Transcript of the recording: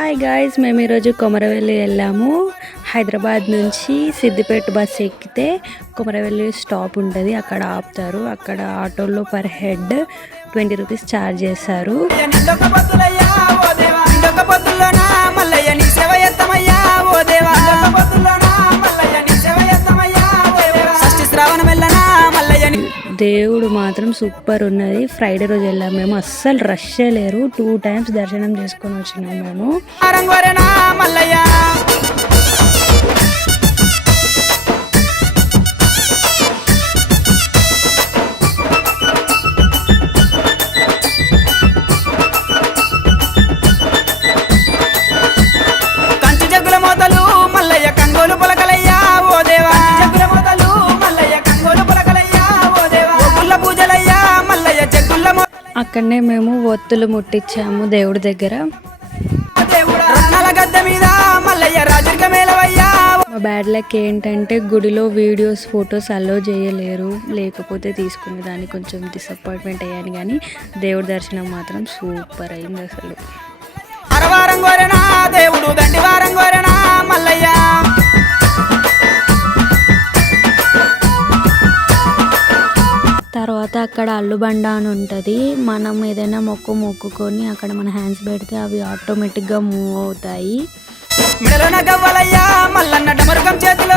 Hi guys, మేము ఈరోజు కొమరవెల్లి వెళ్ళాము. హైదరాబాద్ నుంచి సిద్దిపేట బస్ ఎక్కితే కొమరవెల్లి స్టాప్ ఉంటుంది, అక్కడ ఆపుతారు. అక్కడ ఆటోలో పర్ హెడ్ 20 రూపీస్ ఛార్జ్ చేస్తారు. దేవుడు మాత్రం సూపర్ ఉన్నది. ఫ్రైడే రోజు వెళ్ళాము మేము, అస్సలు రష్ లేరు. 2 టైమ్స్ దర్శనం చేసుకొని వచ్చినాం మేము. అక్కడనే మేము ఒత్తులు ముట్టించాము దేవుడి దగ్గర. మా బ్యాడ్ లక్ ఏంటంటే గుడిలో వీడియోస్ ఫొటోస్ అలో చేయలేరు, లేకపోతే తీసుకునే దాన్ని కొంచెం డిసప్పాయింట్మెంట్ అయ్యాను. కానీ దేవుడి దర్శనం మాత్రం సూపర్ అయింది అసలు. తర్వాత అక్కడ అల్లుబండ అని ఉంటుంది. మనం ఏదైనా మొక్కుకొని అక్కడ మన హ్యాండ్స్ పెడితే అవి ఆటోమేటిక్గా మూవ్ అవుతాయి. చేతిలో